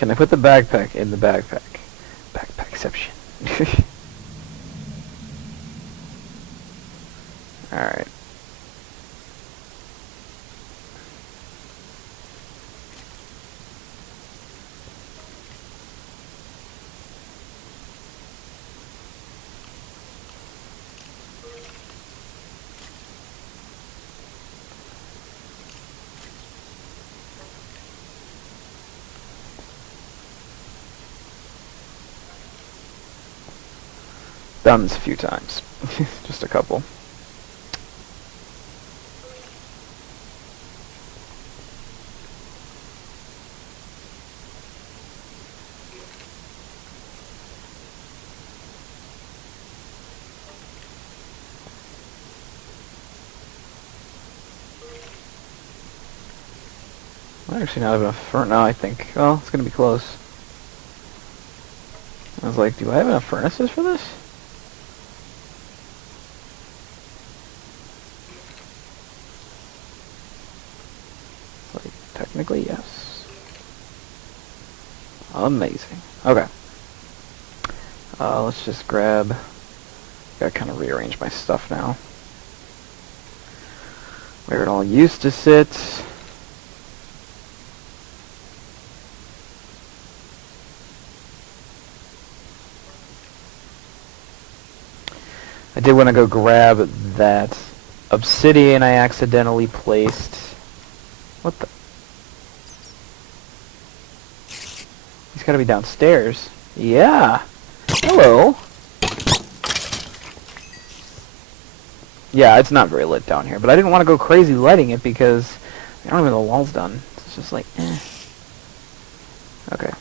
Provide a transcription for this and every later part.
Can I put the backpack in the backpack? Backpackception. Alright. Done this a few times. Just a couple. I actually not have enough now, I think. Well, it's gonna be close. I was like, do I have enough furnaces for this? Like, technically, yes. Amazing. Okay. Let's just grab... Gotta kind of rearrange my stuff now. Where it all used to sit. I did want to go grab that obsidian I accidentally placed. What the? He's got to be downstairs. Yeah. Hello. Yeah, it's not very lit down here, but I didn't want to go crazy lighting it because I don't even know the wall's done. It's just like, eh. Okay.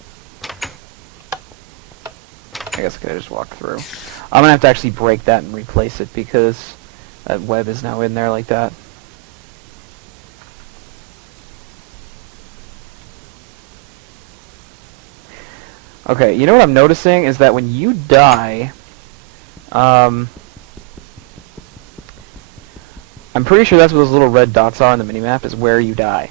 I guess I could just walk through. I'm gonna have to actually break that and replace it because that web is now in there like that. Okay, you know what I'm noticing is that when you die, I'm pretty sure that's what those little red dots are on the minimap, is where you die.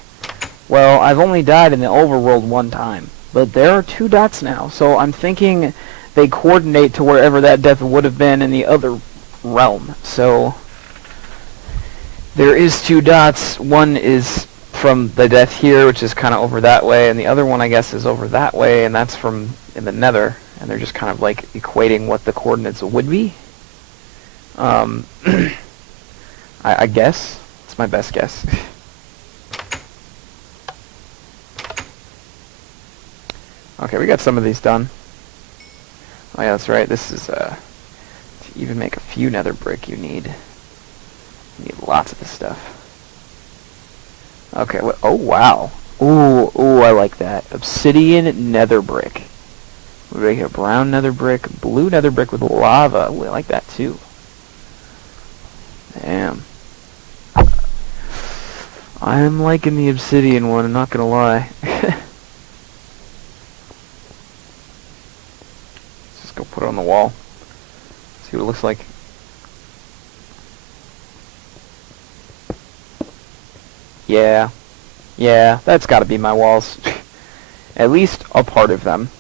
Well, I've only died in the overworld one time, but there are 2 dots now, so I'm thinking they coordinate to wherever that death would have been in the other realm. So there is 2 dots. One is from the death here, which is kind of over that way, and the other one I guess is over that way, and that's from in the nether, and they're just kind of like equating what the coordinates would be. I guess. It's my best guess. Okay, we got some of these done. Oh yeah, that's right. This is, to even make a few nether brick you need lots of this stuff. Okay, oh wow. Ooh, I like that. Obsidian nether brick. We're right here, brown nether brick, blue nether brick with lava. Ooh, I like that too. Damn. I'm liking the obsidian one, I'm not gonna lie. Let's just go put it on the wall. See what it looks like. Yeah. Yeah, that's gotta be my walls. At least a part of them.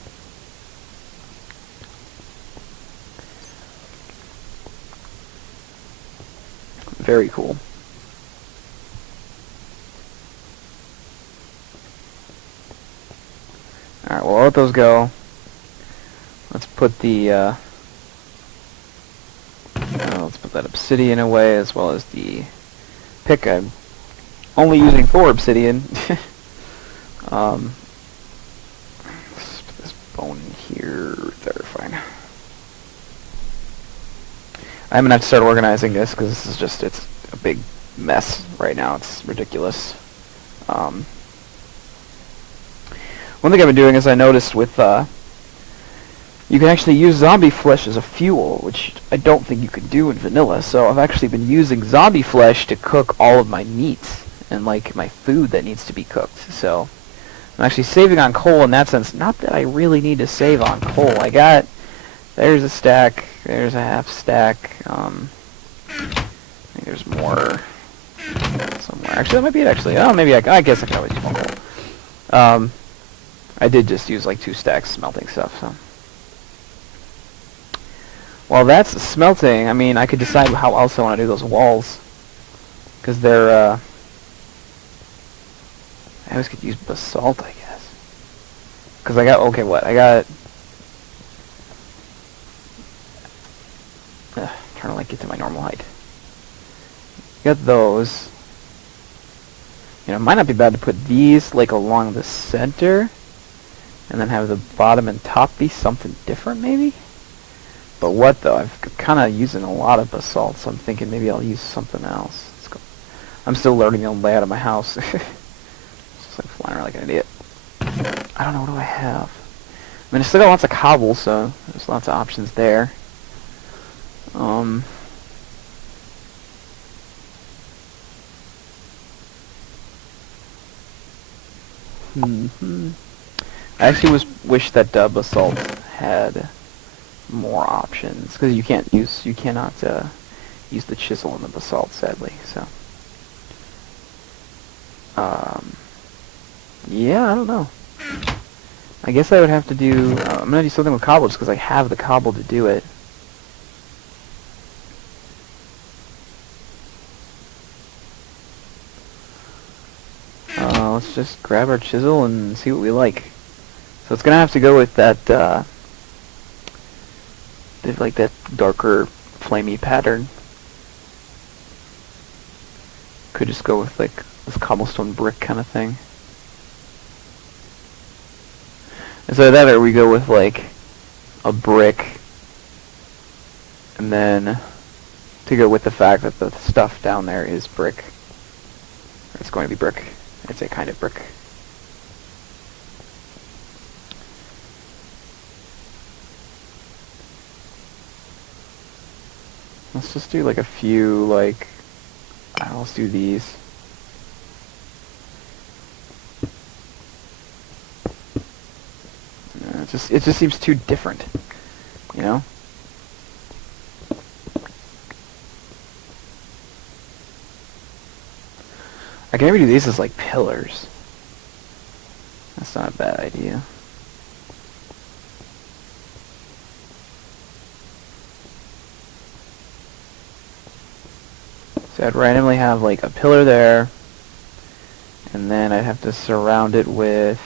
Very cool. Alright, well, I'll let those go. Let's put the, let's put that obsidian away, as well as the pick. I'm only using 4 obsidian. Let's put this bone here. There, fine. I'm gonna have to start organizing this, because this is just, it's a big mess right now. It's ridiculous. One thing I've been doing is I noticed with, you can actually use zombie flesh as a fuel, which I don't think you could do in vanilla, so I've actually been using zombie flesh to cook all of my meats and, like, my food that needs to be cooked, so I'm actually saving on coal in that sense. Not that I really need to save on coal. I got, there's a stack, there's a half stack, I think there's more somewhere. Actually, that might be it, actually. Oh, maybe I guess I can always use more coal. I did just use like 2 stacks smelting stuff, so. While that's smelting, I mean, I could decide how else I want to do those walls. Because they're, I always could use basalt, I guess. Because I got, okay, what? I got... trying to, like, get to my normal height. Got those. You know, it might not be bad to put these, like, along the center. And then have the bottom and top be something different, maybe? But what, though? I've kind of using a lot of basalt, so I'm thinking maybe I'll use something else. Let's go. I'm still learning the layout of my house. Just, like, flying around like an idiot. I don't know, what do I have? I mean, I still got lots of cobble, so there's lots of options there. I actually wish that basalt had more options, because you cannot use the chisel in the basalt, sadly. So, yeah, I don't know. I guess I would have to do. I'm gonna do something with cobble, just because I have the cobble to do it. Let's just grab our chisel and see what we like. So it's gonna have to go with that, like that darker, flamey pattern. Could just go with like this cobblestone brick kind of thing. And so that, or we go with like a brick, and then to go with the fact that the stuff down there is brick. Or it's going to be brick. It's a kind of brick. Let's just do like a few, like, let's do these. It just seems too different, you know? I can maybe do these as like pillars. That's not a bad idea. So I'd randomly have like a pillar there, and then I'd have to surround it with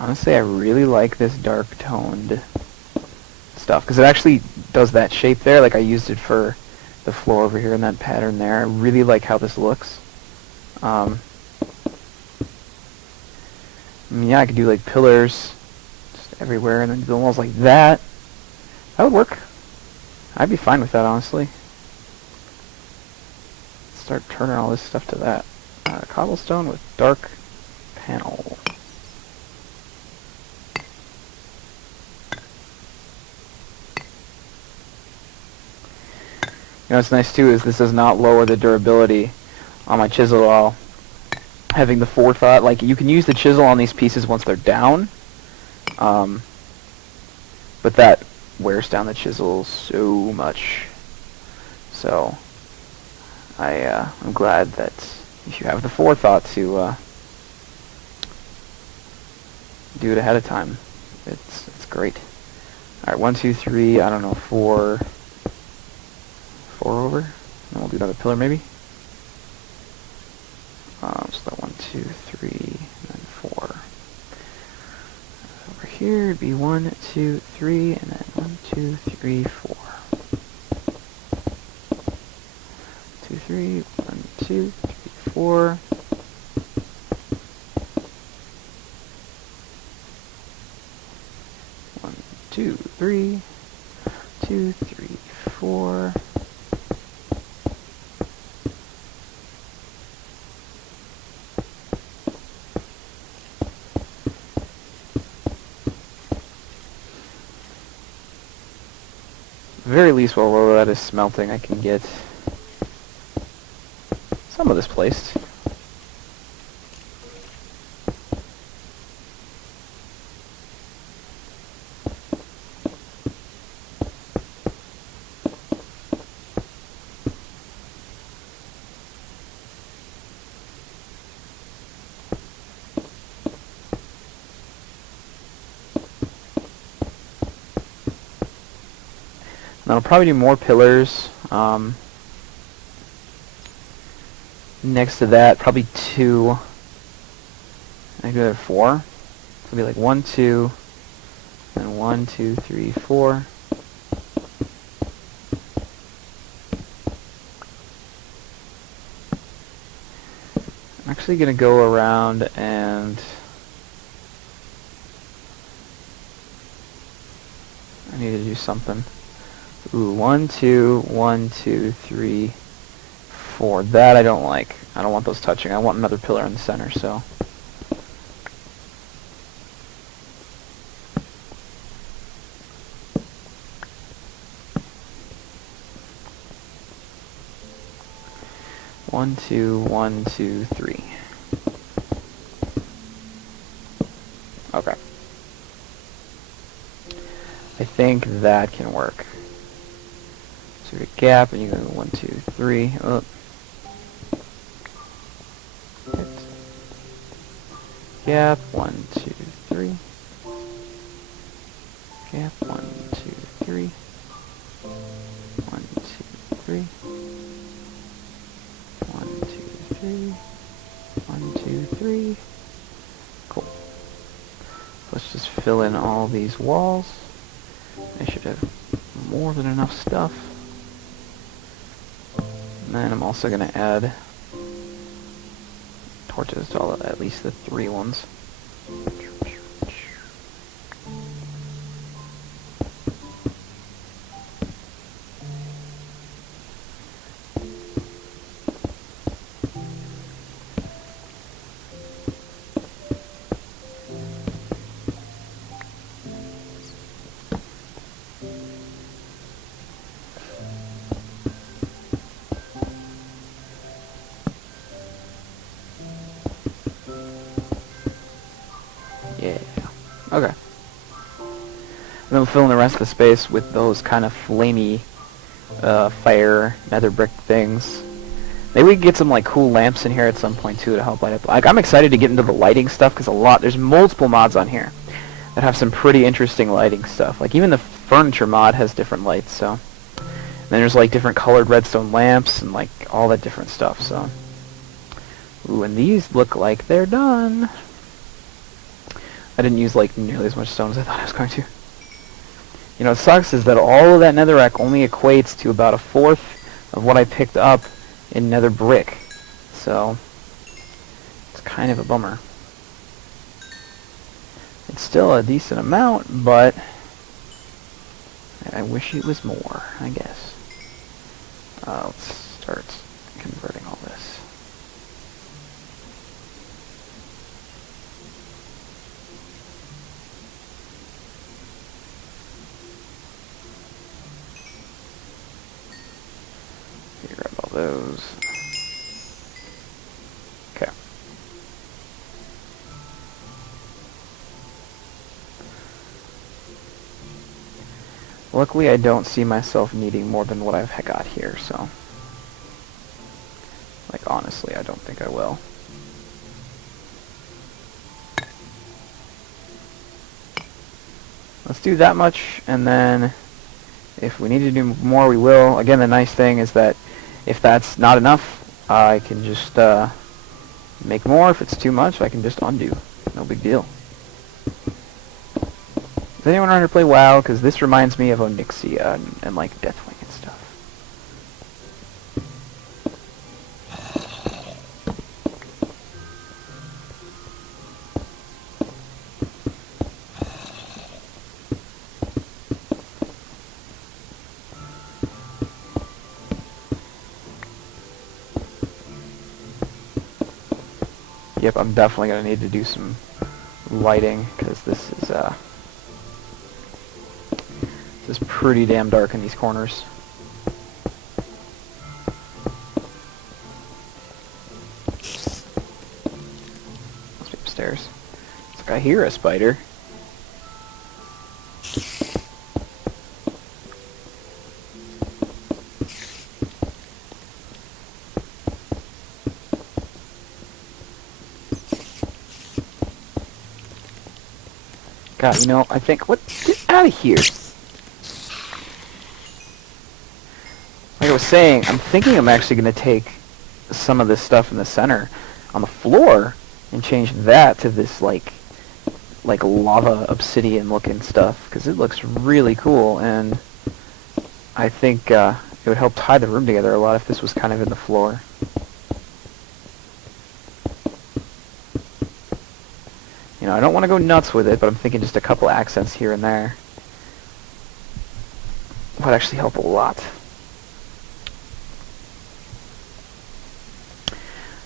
honestly, I really like this dark toned stuff, because it actually does that shape there. Like I used it for the floor over here in that pattern there. I really like how this looks. I mean, yeah, I could do like pillars just everywhere, and then do the walls like that. That would work. I'd be fine with that, honestly. Start turning all this stuff to that. Cobblestone with dark panel. You know what's nice too is this does not lower the durability on my chisel at all. Having the forethought, like you can use the chisel on these pieces once they're down, but that wears down the chisel so much. So I'm glad that if you have the forethought to do it ahead of time, it's great. All right, 1, 2, 3. I don't know, 4 over, and we'll do another pillar maybe. So that 1, 2, 3, and then 4. Over here it'd be 1, 2, 3, and then 1, 2, 3, 4. 2, 3, 1, 2, 3, 4. One, 2, 3, 2, 3, 4. Very least, while that is smelting, I can get some of this placed. I'll probably do more pillars. Next to that, probably 2. I can do it 4. So it'll be like 1, 2, and 1, 2, 3, 4. I'm actually gonna go around and I need to do something. Ooh, 1, 2, 1, 2, 3, 4. That I don't like. I don't want those touching. I want another pillar in the center, so. One, two, 1, 2, 3. Okay. I think that can work. So we get gap, and you go 1, 2, 3. Oh. Gap, 1, 2, 3. Gap, 1, 2, 3. 1, 2, 3. 1, 2, 3. 1, 2, 3. Cool. Let's just fill in all these walls. I should have more than enough stuff. And then I'm also going to add torches to all, at least the 3 ones. Yeah. Okay. And then we'll fill in the rest of the space with those kind of flamey fire nether brick things. Maybe we can get some like cool lamps in here at some point too to help light up. Like, I'm excited to get into the lighting stuff because there's multiple mods on here that have some pretty interesting lighting stuff. Like even the furniture mod has different lights. So and then there's like different colored redstone lamps and like all that different stuff. So ooh, and these look like they're done. I didn't use like nearly as much stone as I thought I was going to. You know, what sucks is that all of that netherrack only equates to about 1/4 of what I picked up in nether brick. So, it's kind of a bummer. It's still a decent amount, but I wish it was more, I guess. Let's start converting all this. Grab all those. Okay. Luckily, I don't see myself needing more than what I've got here, so. Like, honestly, I don't think I will. Let's do that much, and then if we need to do more, we will. Again, the nice thing is that if that's not enough, I can just make more. If it's too much, I can just undo. No big deal. Does anyone around here play WoW? Because this reminds me of Onyxia and like Deathwing and stuff. Yep, I'm definitely going to need to do some lighting, because this is pretty damn dark in these corners. Must be upstairs. It's like I hear a spider. God, you know, I think, what? Get out of here! was saying, I'm thinking I'm actually going to take some of this stuff in the center on the floor and change that to this like lava obsidian looking stuff, because it looks really cool, and I think it would help tie the room together a lot if this was kind of in the floor. You know, I don't want to go nuts with it, but I'm thinking just a couple accents here and there would actually help a lot.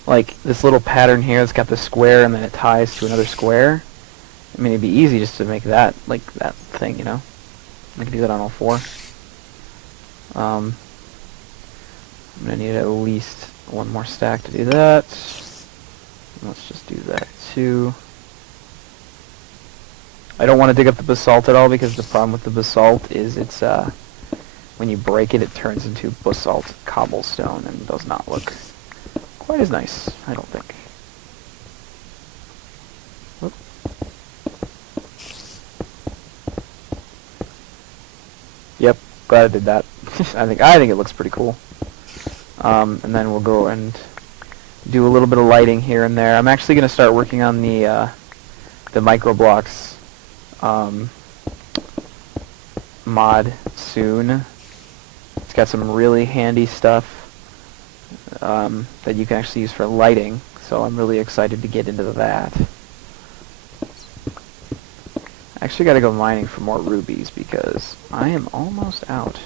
Like this little pattern here that's got the square and then it ties to another square. I mean, it'd be easy just to make that, like, that thing, you know? I can do that on all four. I'm going to need at least one more stack to do that. Let's just do that too. I don't want to dig up the basalt at all, because the problem with the basalt is it's, when you break it, it turns into basalt cobblestone and does not look quite as nice, I don't think. Whoop. Yep, glad I did that. I think it looks pretty cool. And then we'll go and do a little bit of lighting here and there. I'm actually going to start working on the microblocks mod soon. It's got some really handy stuff that you can actually use for lighting, so I'm really excited to get into that. I actually got to go mining for more rubies because I am almost out.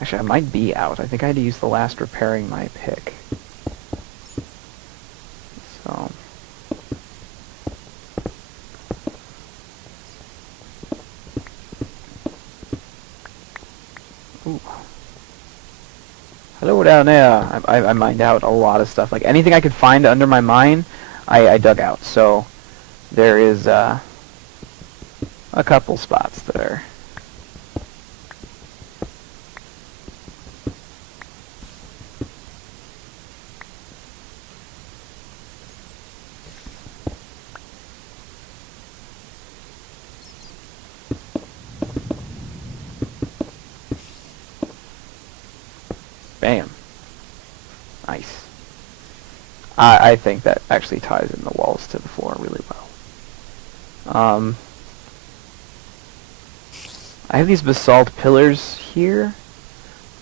Actually, I might be out. I think I had to use the last repairing my pick. So. Ooh. Hello down there. I mined out a lot of stuff. Like anything I could find under my mine, I dug out. So there is a couple spots that are bam. Nice. I think that actually ties in the walls to the floor really well. I have these basalt pillars here.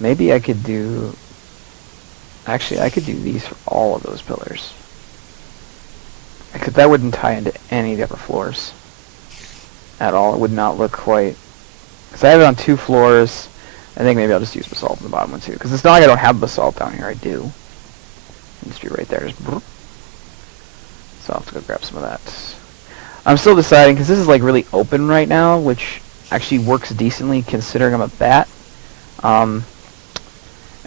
Maybe I could do... Actually, I could do these for all of those pillars. Except that wouldn't tie into any of the other floors at all. It would not look quite... Because I have it on 2 floors. I think maybe I'll just use basalt on the bottom one too. Because it's not like I don't have basalt down here. I do. It'll just be right there. Just so I'll have to go grab some of that. I'm still deciding, because this is like really open right now, which actually works decently considering I'm a bat. And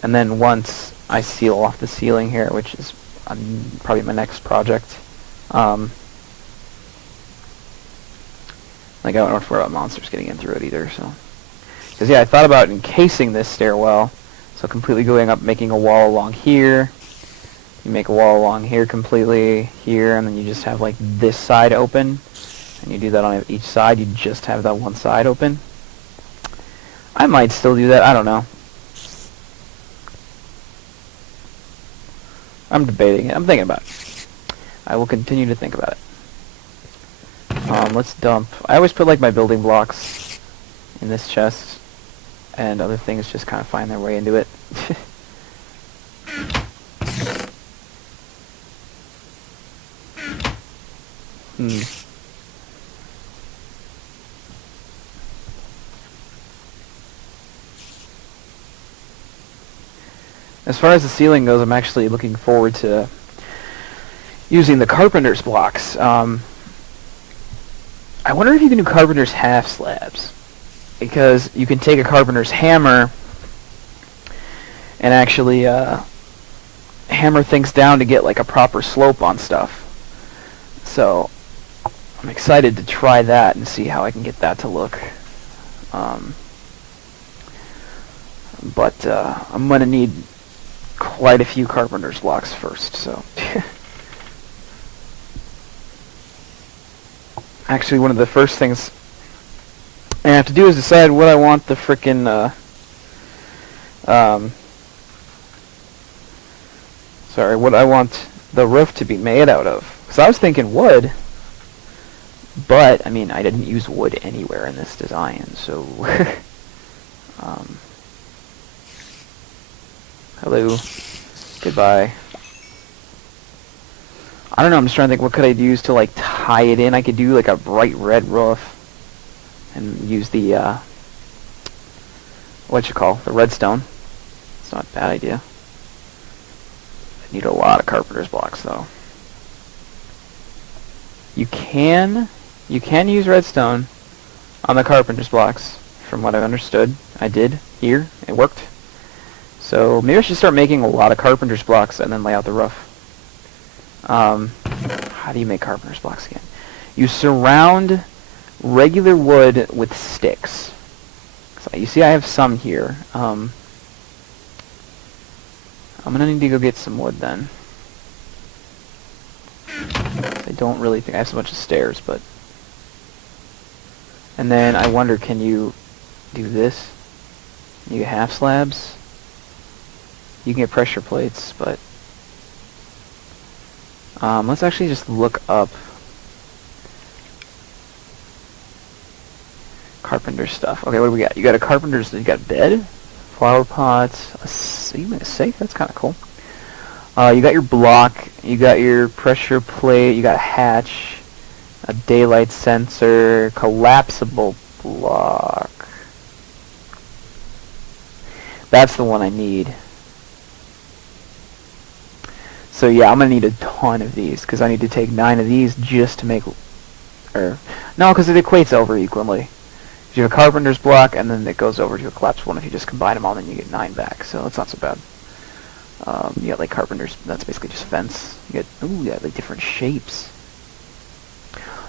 then once I seal off the ceiling here, which is probably my next project, like I don't have to worry about monsters getting in through it either, so. Because yeah, I thought about encasing this stairwell, so completely going up, making a wall along here. You make a wall along here completely, here, and then you just have like this side open. And you do that on each side, you just have that one side open. I might still do that, I don't know. I'm debating it, I'm thinking about it. I will continue to think about it. Let's dump. I always put like my building blocks in this chest, and other things just kind of find their way into it. As far as the ceiling goes, I'm actually looking forward to using the carpenter's blocks. I wonder if you can do carpenter's half slabs, because you can take a carpenter's hammer and actually hammer things down to get like a proper slope on stuff. So I'm excited to try that and see how I can get that to look. But I'm going to need quite a few carpenter's blocks first, so. Actually, one of the first things I have to do is decide what I want the frickin' Um, sorry, what I want the roof to be made out of. Because I was thinking wood, but, I mean, I didn't use wood anywhere in this design, so... hello. Goodbye. I don't know, I'm just trying to think what could I use to, like, tie it in. I could do, like, a bright red roof. And use the, the redstone. It's not a bad idea. I need a lot of carpenter's blocks, though. You can use redstone on the carpenter's blocks, from what I understood. I did here. It worked. So maybe I should start making a lot of carpenter's blocks and then lay out the roof. How do you make carpenter's blocks again? You surround regular wood with sticks. So you see I have some here. I'm gonna need to go get some wood then. I don't really think I have so much of stairs, but... And then I wonder, can you do this? You get half slabs? You can get pressure plates, but... let's actually just look up carpenter stuff. Okay, what do we got? You got a carpenter's, you got a bed, flower pots, even a safe, that's kind of cool. You got your block, you got your pressure plate, you got a hatch, a daylight sensor, collapsible block. That's the one I need. So yeah, I'm going to need a ton of these, because I need to take 9 of these just to make... no, because it equates over equally. You have a carpenter's block, and then it goes over to a collapsible one. If you just combine them all, then you get 9 back, so that's not so bad. You got like carpenter's, that's basically just fence. You get, ooh, yeah, like different shapes.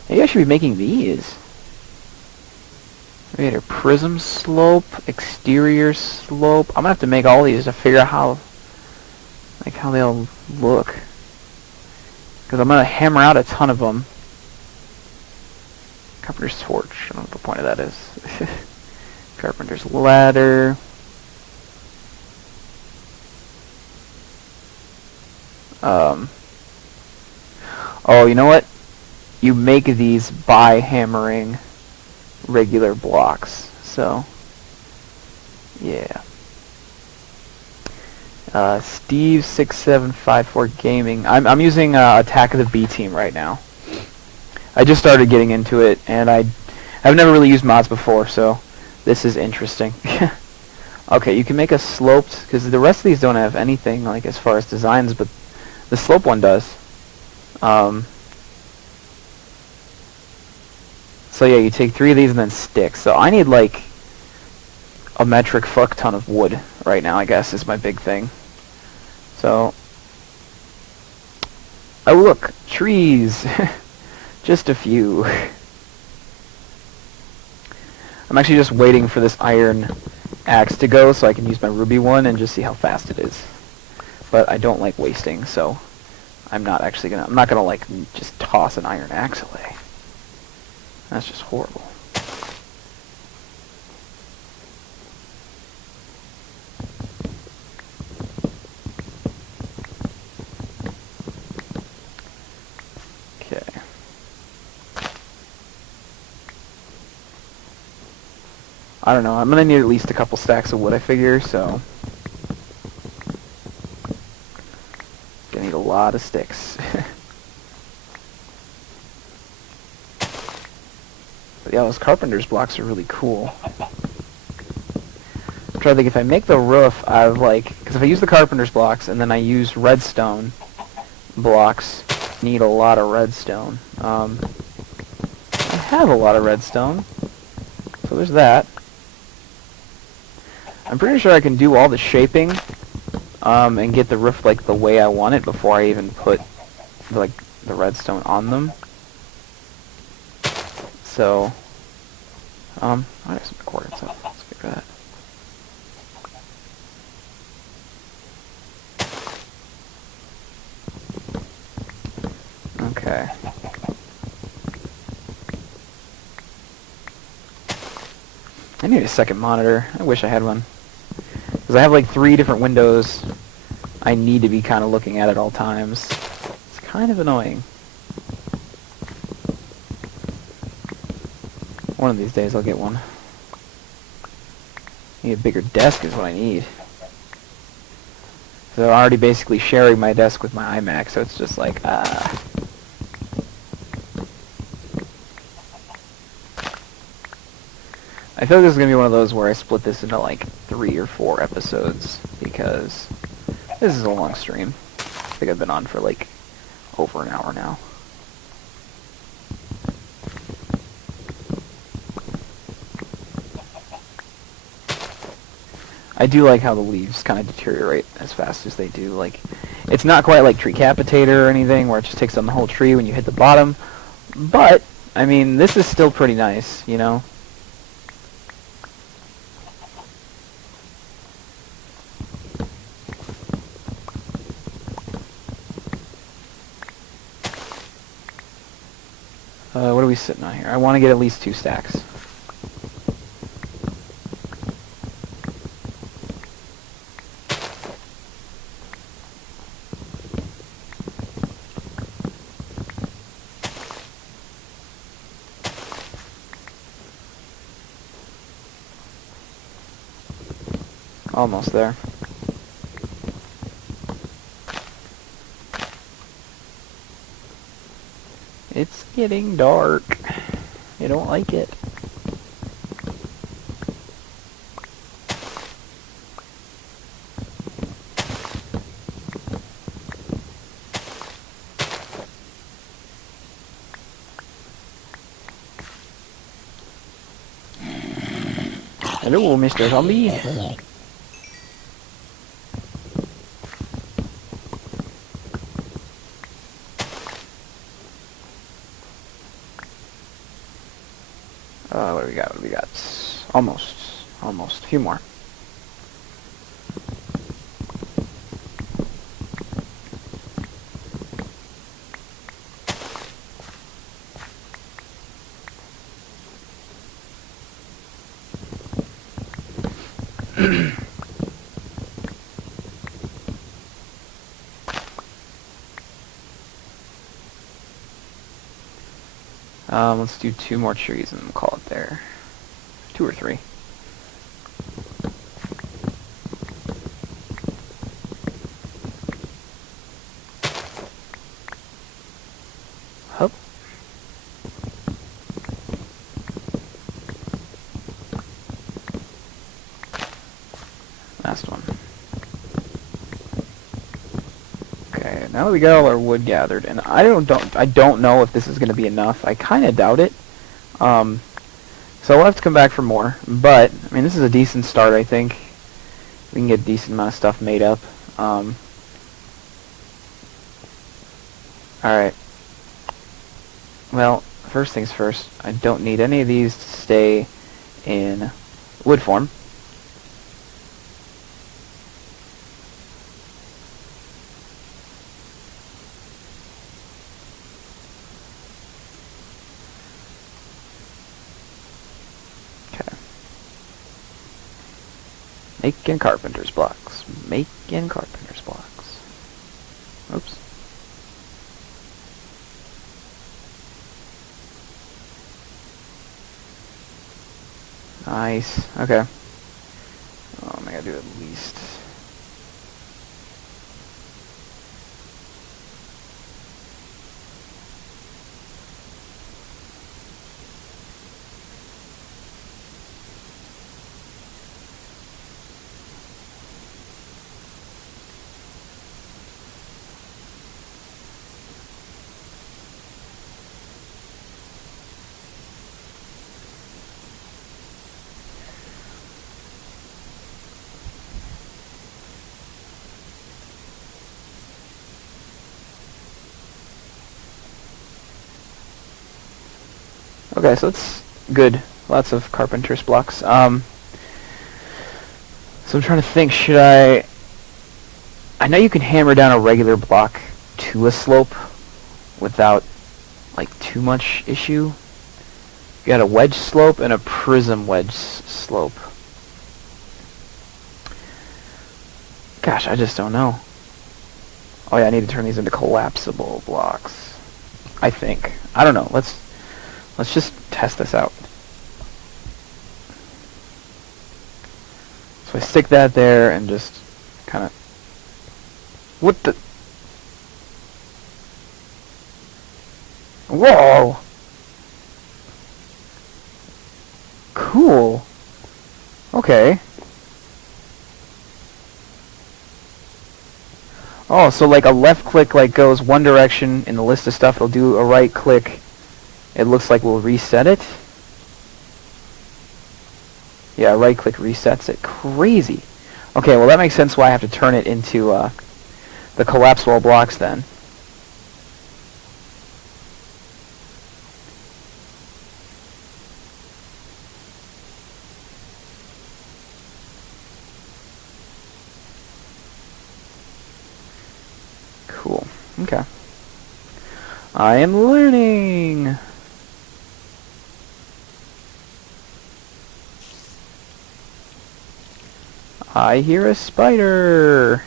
Maybe I should be making these. We got a prism slope, exterior slope. I'm gonna have to make all these to figure out how, like, how they'll look. Because I'm gonna hammer out a ton of them. Carpenter's torch. I don't know what the point of that is. Carpenter's ladder. Oh, you know what? You make these by hammering regular blocks. So, yeah. Steve6754 Gaming. I'm using Attack of the B Team right now. I just started getting into it, and I've never really used mods before, so this is interesting. Okay, you can make a sloped, because the rest of these don't have anything like as far as designs, but the slope one does. So yeah, you take 3 of these and then sticks. So I need like a metric fuck ton of wood right now, I guess, is my big thing. So, oh look, trees. Just a few. I'm actually just waiting for this iron axe to go so I can use my ruby one and just see how fast it is. But I don't like wasting, so I'm not gonna like just toss an iron axe away. That's just horrible. Okay. I don't know, I'm gonna need at least a couple stacks of wood, I figure, so... Gonna need a lot of sticks. But yeah, those carpenter's blocks are really cool. I'm trying to think, if I make the roof out of like... Because if I use the carpenter's blocks and then I use redstone blocks, need a lot of redstone. I have a lot of redstone, so there's that. I'm pretty sure I can do all the shaping and get the roof like the way I want it before I even put like the redstone on them. So, I have some coordinates, so let's figure that. Okay. I need a second monitor. I wish I had one. Because I have like 3 different windows I need to be kind of looking at all times. It's kind of annoying. One of these days I'll get one. Need a bigger desk is what I need. So I'm already basically sharing my desk with my iMac, so it's just like, I feel like this is going to be one of those where I split this into like 3 or 4 episodes, because this is a long stream. I think I've been on for like over an hour now. I do like how the leaves kind of deteriorate as fast as they do. Like, it's not quite like Treecapitator or anything, where it just takes on the whole tree when you hit the bottom. But, I mean, this is still pretty nice, you know? What are we sitting on here? I want to get at least 2 stacks. Almost there. It's getting dark. I don't like it. Hello, Mr. Zombie. What do we got? What do we got? Almost. Almost. A few more. Let's do 2 more trees and call it there. 2 or 3. Hup. Last one. Okay, now that we got all our wood gathered, and I don't know if this is going to be enough. I kind of doubt it. So we'll have to come back for more. But I mean, this is a decent start. I think we can get a decent amount of stuff made up. All right. Well, first things first. I don't need any of these to stay in wood form. Making carpenter's blocks. Making carpenter's blocks. Oops. Nice. Okay. Oh, I gotta do at least. Okay, so that's good. Lots of carpenter's blocks. So I'm trying to think, should I know you can hammer down a regular block to a slope without, like, too much issue. You got a wedge slope and a prism wedge slope. Gosh, I just don't know. Oh yeah, I need to turn these into collapsible blocks. I think. I don't know. Let's just test this out. So I stick that there and just kind of... What the... Whoa! Cool. Okay. Oh, so like a left click like goes one direction in the list of stuff. It'll do a right click. It looks like we'll reset it. Yeah, right click resets it. Crazy. Okay, well that makes sense why I have to turn it into the collapsible blocks then. Cool. Okay. I am learning. I hear a spider.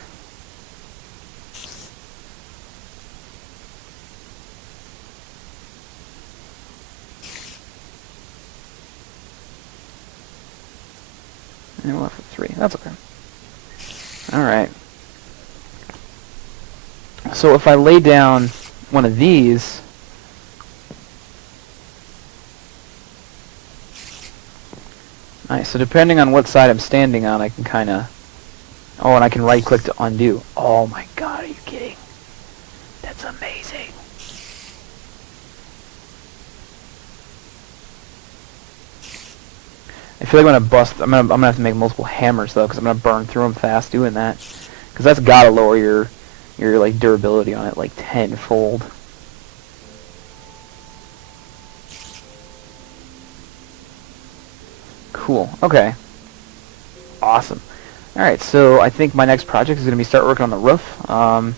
And we're left with 3. That's okay. Alright. So if I lay down one of these, nice. So depending on what side I'm standing on, I can kind of... Oh, and I can right click to undo. Oh my god, are you kidding? That's amazing. I feel like I'm gonna bust. I'm gonna have to make multiple hammers though, because I'm gonna burn through them fast doing that. Because that's gotta lower your like durability on it like tenfold. Cool. Okay. Awesome. All right. So I think my next project is gonna be start working on the roof. Probably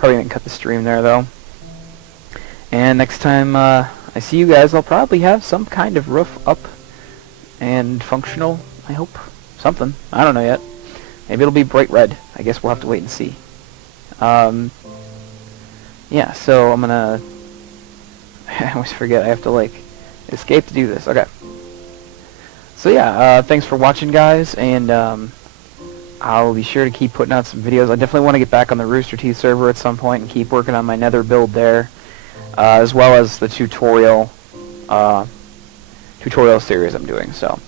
gonna cut the stream there though. And next time I see you guys, I'll probably have some kind of roof up and functional. I hope something. I don't know yet. Maybe it'll be bright red. I guess we'll have to wait and see. Yeah, so I'm gonna... I always forget, I have to, like, escape to do this. Okay. So yeah, thanks for watching, guys, and I'll be sure to keep putting out some videos. I definitely want to get back on the Rooster Teeth server at some point and keep working on my Nether build there, as well as the tutorial series I'm doing. So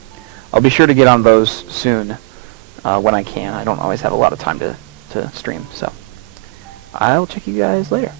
I'll be sure to get on those soon when I can. I don't always have a lot of time to stream, so I'll check you guys later.